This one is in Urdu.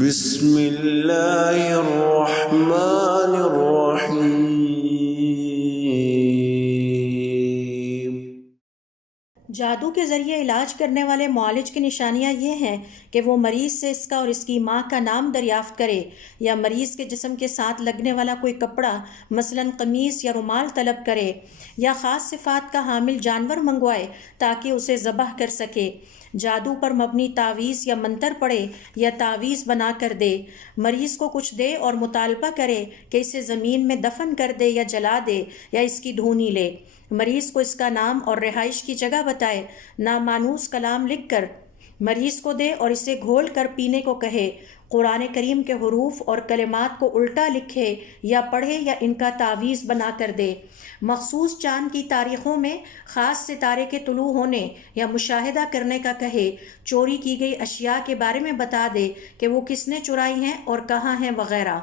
بسم اللہ الرحمن الرحیم۔ جادو کے ذریعے علاج کرنے والے معالج کی نشانیاں یہ ہیں کہ وہ مریض سے اس کا اور اس کی ماں کا نام دریافت کرے، یا مریض کے جسم کے ساتھ لگنے والا کوئی کپڑا مثلا قمیص یا رومال طلب کرے، یا خاص صفات کا حامل جانور منگوائے تاکہ اسے ذبح کر سکے، جادو پر مبنی تعویذ یا منتر پڑھے یا تعویذ بنا کر دے، مریض کو کچھ دے اور مطالبہ کرے کہ اسے زمین میں دفن کر دے یا جلا دے یا اس کی دھونی لے، مریض کو اس کا نام اور رہائش کی جگہ بتائے، نامانوس کلام لکھ کر مریض کو دے اور اسے گھول کر پینے کو کہے، قرآن کریم کے حروف اور کلمات کو الٹا لکھے یا پڑھے یا ان کا تعویذ بنا کر دے، مخصوص چاند کی تاریخوں میں خاص ستارے کے طلوع ہونے یا مشاہدہ کرنے کا کہے، چوری کی گئی اشیاء کے بارے میں بتا دے کہ وہ کس نے چرائی ہیں اور کہاں ہیں وغیرہ۔